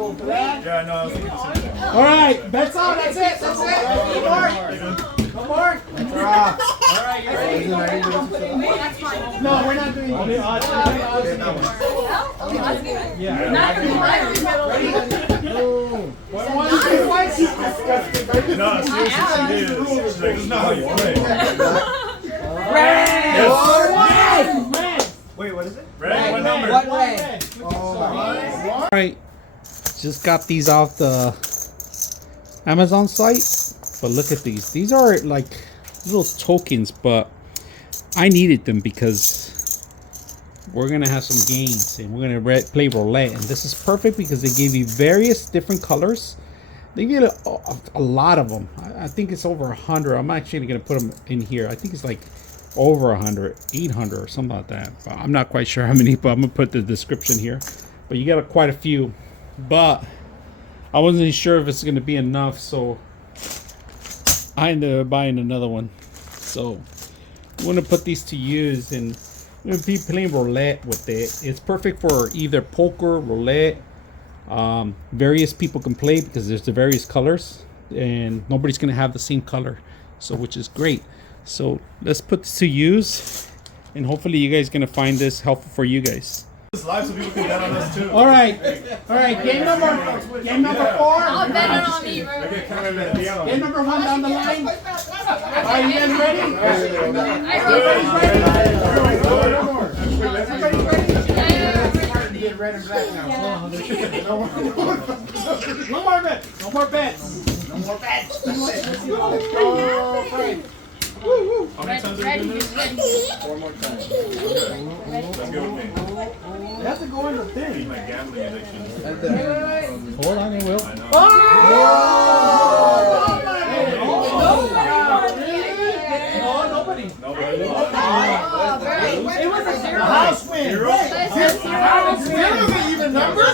Yeah, no, I was thinking the same thing. All right, bets on. That's it. That's it. No more. No more. All right, you ready? No, we're not doing only odds. Yeah. Not in the Ready? One, two, twice. No, seriously, she did. She's like, this is not how you play. Red. Wait, what is it? Red, what number? What red? All right, just got these off the Amazon site, but look at these. These are like little tokens, but I needed them because we're gonna have some games and we're gonna play roulette, and this is perfect because they gave you various different colors. They get a lot of them. I think it's over 100. I'm actually gonna put them in here. I think it's like over 100, 800 or something like that. But I'm not quite sure how many, but I'm gonna put the description here. But you got quite a few. But I wasn't sure if it's gonna be enough, so I ended up buying another one. So I'm gonna put these to use, and I'm gonna be playing roulette with it. It's perfect for either poker, roulette. Various people can play because there's the various colors, and nobody's gonna have the same color, so which is great. So let's put this to use, and hopefully you guys gonna find this helpful for you guys. It's live so people can bet on us too. All right. Game number 4. I'll bet it on me, bro. Game number 1 down the line. Are you guys ready? Everybody's ready. Everybody's ready. Get red and black now. No more bets. No more bets. No more bets. How many times are we doing this? 4 more times. That's good with me. You have to go in the thing. My gambling addiction. Hold on, it will. I know. Oh! Nobody. Nobody. It was a zero. House win. Zero? Zero is an even number?